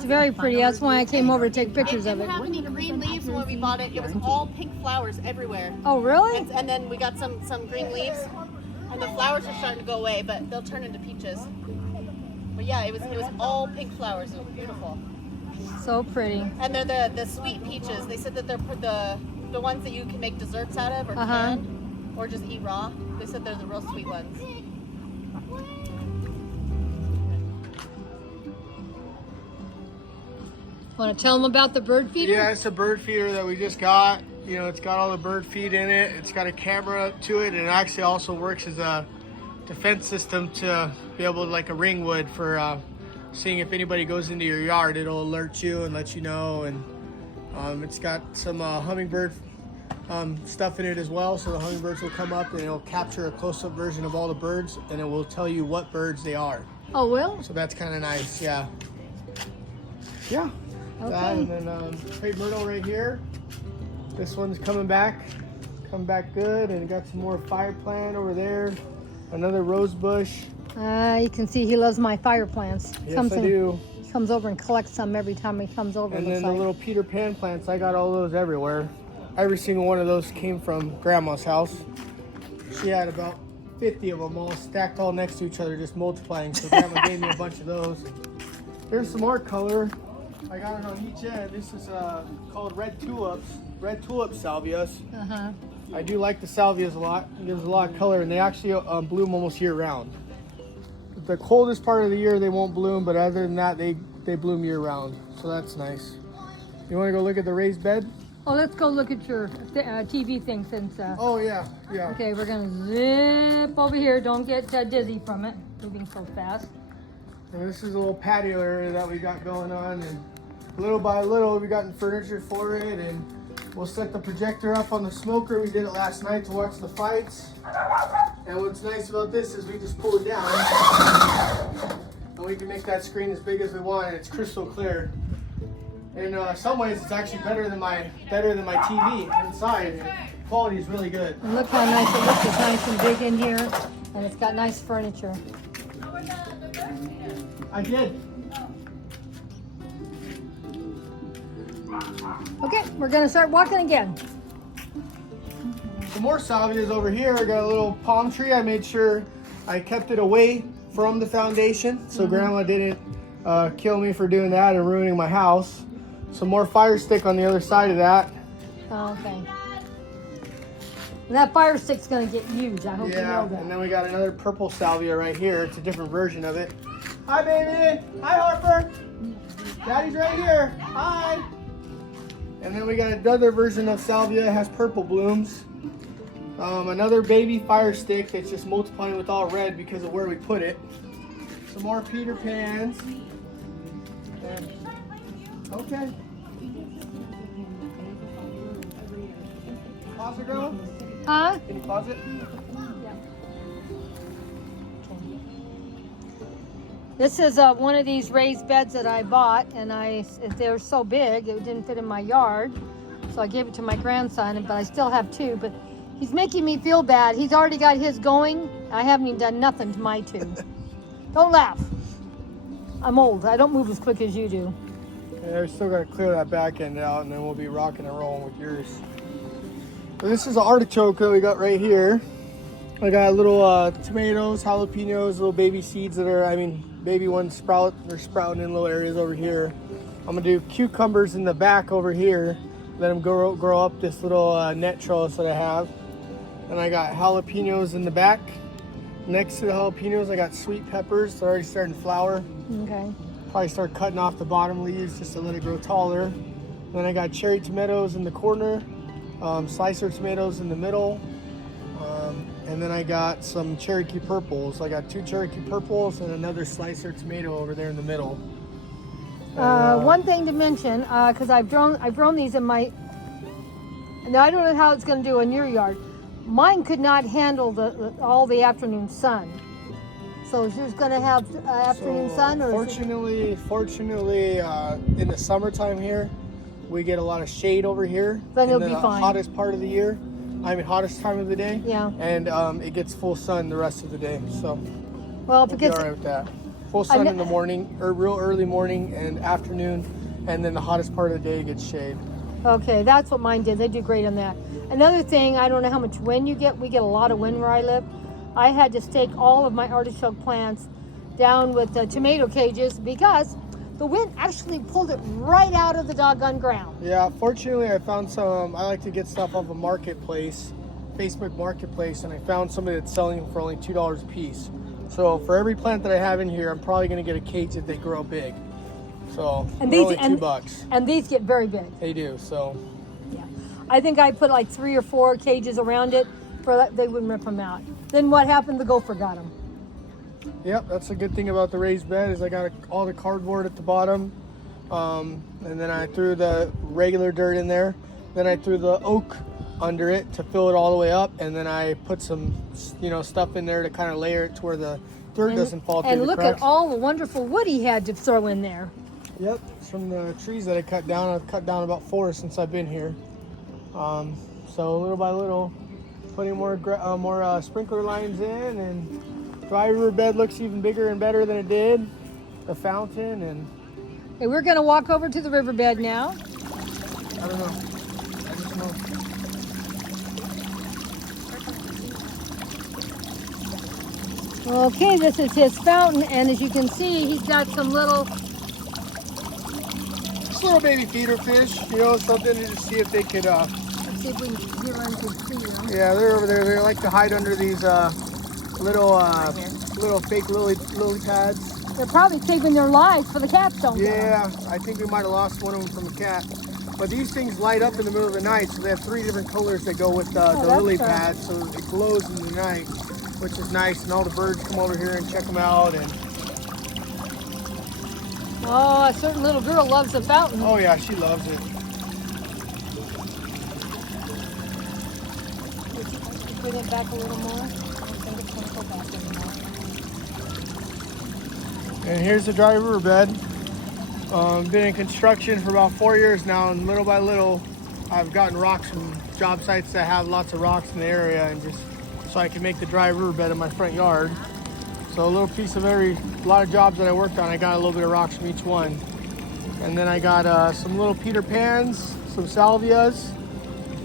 It's very pretty. That's why I came over to take pictures of It it. didn't have any green leaves when we bought it. It was all pink flowers everywhere. Oh, really? And then we got some green leaves, and the flowers are starting to go away, but they'll turn into peaches. But yeah, it was all pink flowers. It was beautiful. So pretty. And they're the sweet peaches. They said that they're the ones that you can make desserts out of, or canned, or just eat raw. They said they're the real sweet ones. Want to tell them about the bird feeder? Yeah, it's a bird feeder that we just got. You know, it's got all the bird feed in it. It's got a camera to it, and it actually also works as a defense system to be able to, like a ring would, for seeing if anybody goes into your yard. It'll alert you and let you know. And it's got some hummingbird stuff in it as well, so the hummingbirds will come up and it'll capture a close-up version of all the birds, and it will tell you what birds they are. Oh, will? So that's kind of nice. Yeah. Yeah. Okay. That, and then crepe myrtle right here. This one's coming back good, and got some more fire plant over there. Another rose bush. You can see he loves my fire plants. Yes, I do. He comes over and collects some every time he comes over. And then the little Peter Pan plants, I got all those everywhere. Every single one of those came from Grandma's house. She had about 50 of them all stacked all next to each other, just multiplying. So Grandma gave me a bunch of those. There's some more color. I got it on each end. This is called red tulip salvias. I do like the salvias a lot. It gives a lot of color, and they actually bloom almost year round. The coldest part of the year they won't bloom, but other than that they bloom year round. So that's nice. You want to go look at the raised bed? Oh, let's go look at your TV thing since. Oh yeah. Okay, we're gonna zip over here. Don't get dizzy from it, moving so fast. And this is a little patio area that we got going on, and little by little we gotten furniture for it, and we'll set the projector up on the smoker. We did it last night to watch the fights. And what's nice about this is we just pull it down, and we can make that screen as big as we want, and it's crystal clear. In some ways, it's actually better than my TV inside. The quality is really good. And look how nice it looks. It's nice and big in here, and it's got nice furniture. I did. Okay, we're gonna start walking again. Some more salvias over here. I got a little palm tree. I made sure I kept it away from the foundation, so Grandma didn't kill me for doing that and ruining my house. Some more fire stick on the other side of that. Oh, okay. And that fire stick's gonna get used. I hope you know that. And then we got another purple salvia right here. It's a different version of it. Hi, baby. Hi, Harper. Daddy's right here. Hi. And then we got another version of salvia. It has purple blooms. Another baby fire stick that's just multiplying with all red because of where we put it. Some more Peter Pans. And, okay. Pause it, Grandma? Huh? Can you pause it? Yeah. This is one of these raised beds that I bought, and they're so big it didn't fit in my yard, so I gave it to my grandson. But I still have two. But he's making me feel bad. He's already got his going. I haven't even done nothing to my two. Don't laugh. I'm old. I don't move as quick as you do. Yeah, we still got to clear that back end out, and then we'll be rocking and rolling with yours. So this is an artichoke that we got right here. I got little tomatoes, jalapenos, little baby seeds that are, baby ones sprout. They're sprouting in little areas over here. I'm gonna do cucumbers in the back over here. Let them grow up this little net trellis that I have. And I got jalapenos in the back. Next to the jalapenos, I got sweet peppers. They're already starting to flower. Okay. Probably start cutting off the bottom leaves just to let it grow taller. Then I got cherry tomatoes in the corner, slicer tomatoes in the middle, and then I got some Cherokee purples. I got two Cherokee purples and another slicer tomato over there in the middle. And, one thing to mention, because I've grown these in my. Now I don't know how it's going to do in your yard. Mine could not handle all the afternoon sun. So is yours going to have afternoon sun? Or fortunately, in the summertime here, we get a lot of shade over here. Then it'll be the fine. Hottest part of the year. Hottest time of the day. Yeah. And it gets full sun the rest of the day. So well, if we'll it gets be all right with that. Full sun in the morning, or real early morning and afternoon, and then the hottest part of the day gets shade. Okay, that's what mine did. They do great on that. Another thing, I don't know how much wind you get. We get a lot of wind where I live. I had to stake all of my artichoke plants down with tomato cages because the wind actually pulled it right out of the doggone ground. Yeah, fortunately I found some, I like to get stuff off a marketplace, Facebook Marketplace, and I found somebody that's selling them for only $2 a piece. So for every plant that I have in here, I'm probably going to get a cage if they grow big. So And they're these only $2. and these get very big. They do, so. Yeah, I think I put like 3 or 4 cages around it for that they wouldn't rip them out. Then what happened? The gopher got them. Yep, that's the good thing about the raised bed is I got all the cardboard at the bottom, and then I threw the regular dirt in there. Then I threw the oak under it to fill it all the way up, and then I put some, stuff in there to kind of layer it to where the dirt doesn't fall through And the look cracks. at all the wonderful wood he had to throw in there. Yep, it's from the trees that I cut down. I've cut down about 4 since I've been here. So little by little, putting more sprinkler lines in, and dry river bed looks even bigger and better than it did. The fountain, and Okay, we're gonna walk over to the riverbed now. I don't know. I just know. Okay, this is his fountain, and as you can see, he's got some little. Just little baby feeder fish, something to just see if they could. Let's see if we can get on to see them. Yeah, they're over there. They like to hide under these little fake lily pads. They're probably saving their lives for the cats, don't they? Yeah, I think we might have lost one of them from a cat. But these things light up in the middle of the night, so they have 3 different colors that go with the lily pad, so it glows in the night, which is nice. And all the birds come over here and check them out. And oh, a certain little girl loves the fountain. oh yeah, she loves it. Bring it back a little more. I think it's gonna go back anymore. And here's the dry riverbed. Been in construction for about 4 years now, and little by little, I've gotten rocks from job sites that have lots of rocks in the area, and just so I can make the dry riverbed in my front yard. So a little piece of a lot of jobs that I worked on, I got a little bit of rocks from each one. And then I got some little Peter Pans, some salvias,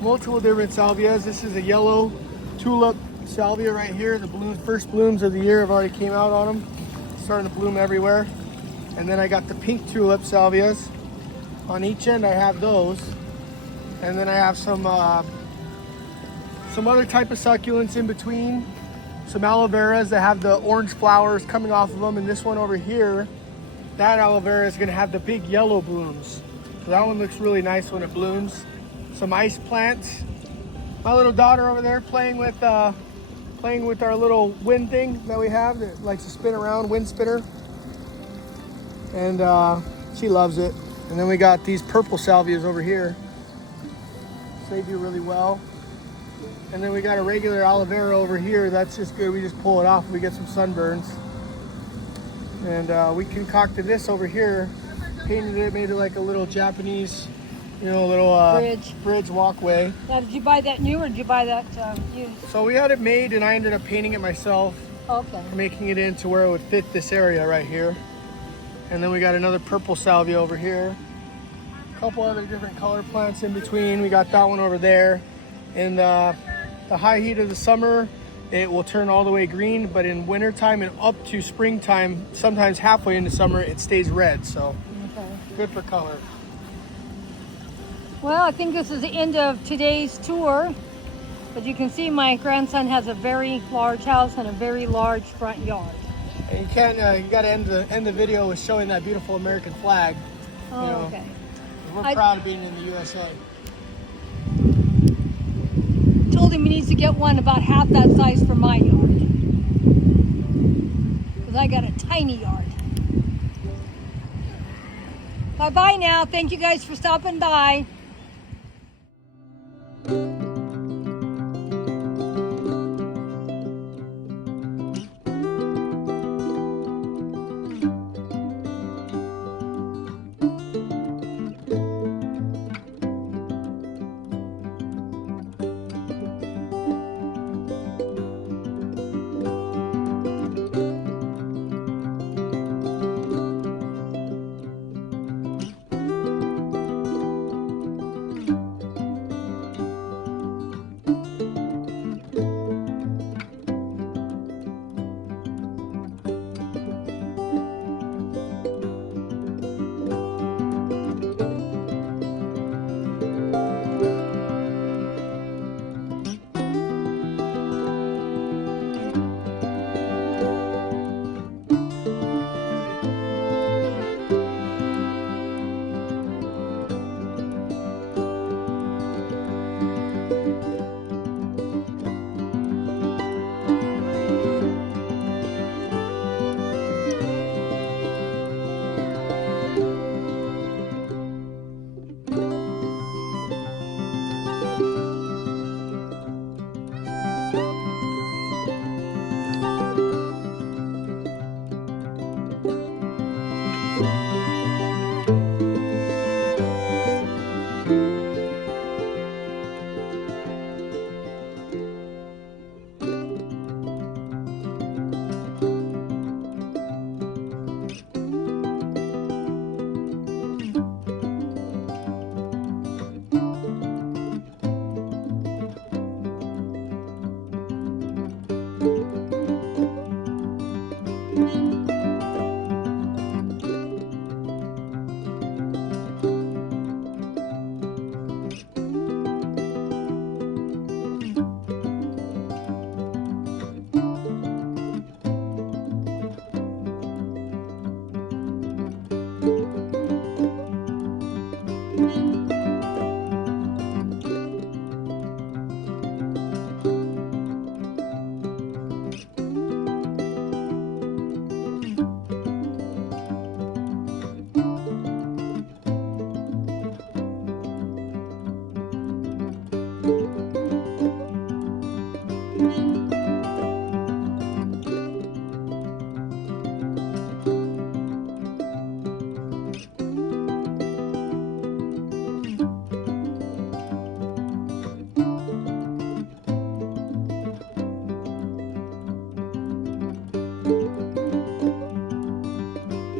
multiple different salvias. This is a yellow tulip salvia right here. The first blooms of the year have already came out on them. Starting to bloom everywhere. And then I got the pink tulip salvias. On each end I have those. And then I have some other type of succulents in between. Some aloe veras that have the orange flowers coming off of them. And this one over here, that aloe vera is going to have the big yellow blooms. So that one looks really nice when it blooms. Some ice plants. My little daughter over there playing with our little wind thing that we have that likes to spin around, wind spinner. And she loves it. And then we got these purple salvias over here. So they do really well. And then we got a regular aloe vera over here. That's just good. We just pull it off. We get some sunburns. And we concocted this over here. Painted it, made it like a little Japanese, bridge walkway. Now, did you buy that new or did you buy that used? So we had it made, and I ended up painting it myself. Okay. Making it into where it would fit this area right here. And then we got another purple salvia over here. A couple other different color plants in between. We got that one over there. In the high heat of the summer, it will turn all the way green, but in wintertime and up to springtime, sometimes halfway into summer, it stays red. So good for color. Well, I think this is the end of today's tour. As you can see, my grandson has a very large house and a very large front yard. And you got to end the video with showing that beautiful American flag. Oh, okay. We're proud of being in the USA. Told him he needs to get one about half that size for my yard. Because I got a tiny yard. Bye-bye now. Thank you guys for stopping by.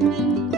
Bye.